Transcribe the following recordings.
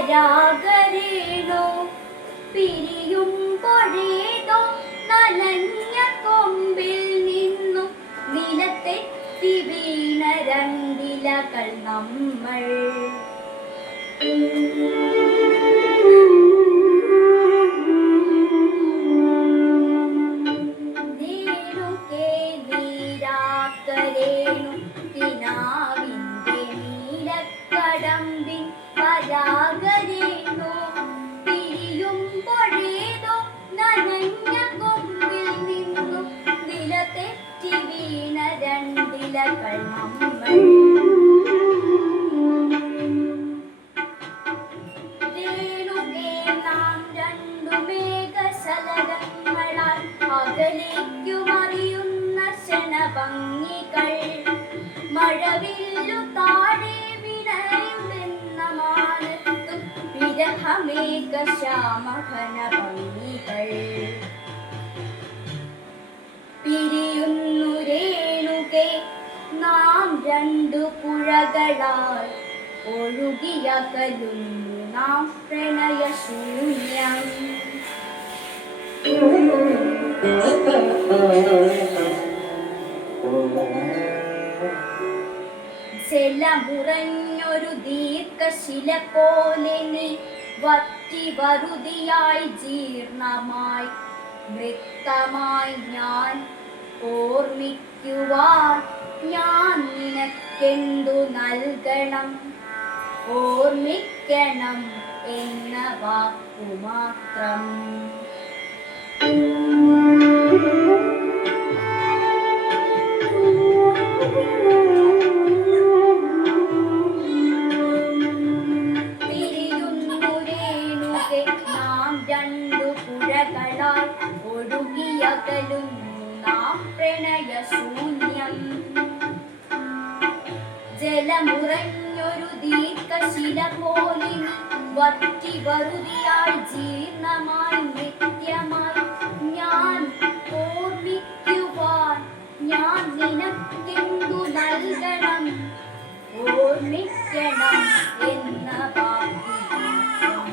പരാഗരേണു പിരിയുമ്പോഴേതോ നനഞ്ഞ കൊമ്പിൽ നിന്നും നിലത്തെത്തി വീണ രണ്ടിലകൾ നമ്മൾ. നീരാക്കരേണു കിനാവിന്റെ നീലക്കടമ്പിൻ പരാഗരേണു പിരിയുമ്പോഴേതോ നനഞ്ഞ കൊമ്പിൽ നിന്നും നിലത്തെറ്റി വീണ രണ്ടിലകൾ നമ്മൾ. രേണുകേ നാം രണ്ടു മേഘശലഭങ്ങളാൽ അകലേക്കുമറിയുന്ന ക്ഷണഭംഗികൾ. മഴവില്ലു താഴെ വിടരുമെന്ന മാനത്തു വിരഹമേഘ ശ്യാമഘന ഭംഗികൾ. പിരിയുന്നു രേണുകേ നാം രണ്ടു പുഴകളാൽ ഒഴുകിയകലുന്നു നാം പ്രണയശൂന്യം. ജലമുറഞ്ഞൊരു ദീർഘശില പോലെ നീ വറ്റി വറുതിയായി ജീർണമായി വ്യക്തമായി ഞാൻ ഓർമ്മിക്കുവാൻ ഞാൻ നിനക്കെന്തു നൽകണം. ഓർമ്മിക്കണം എന്ന വാക്കുമാത്രം. പിരിയുന്നു രേണുകേ നാം രണ്ടു പുഴകളാൽ ഒഴുകിയകലുന്നു നാം പ്രണയശൂന്യം. ജലമുറഞ്ഞൊരു ദീർഘശില പോലെ വറ്റി വറുതിയായി ജീർണമായി നിത്യമായി ഞാൻ ഓർമ്മിക്കുവാൻ ഞാൻ നിനക്കെന്തു നൽകണം. ഓർമ്മിക്കണം എന്ന വാക്കുമാത്രം.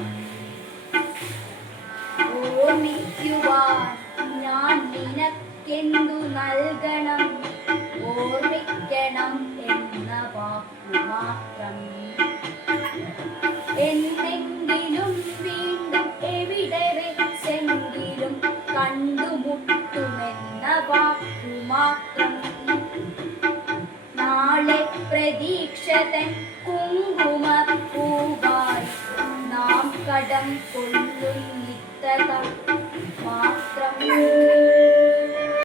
ഓർമ്മിക്കുവാൻ ഞാൻ നിനക്കെന്തു നൽകണം. ഓർമ്മിക്കണം എന്ന വാക്കുമാത്രം. എന്നെങ്കിലും വീണ്ടും എവിടെ വെച്ചെങ്കിലും കണ്ടുമുട്ടുമെന്ന വാക്കുമാത്രം. നാളെ പ്രതീക്ഷതൻ കുങ്കുമപ്പൂവായി നാം കടം കൊള്ളുന്നിത്തത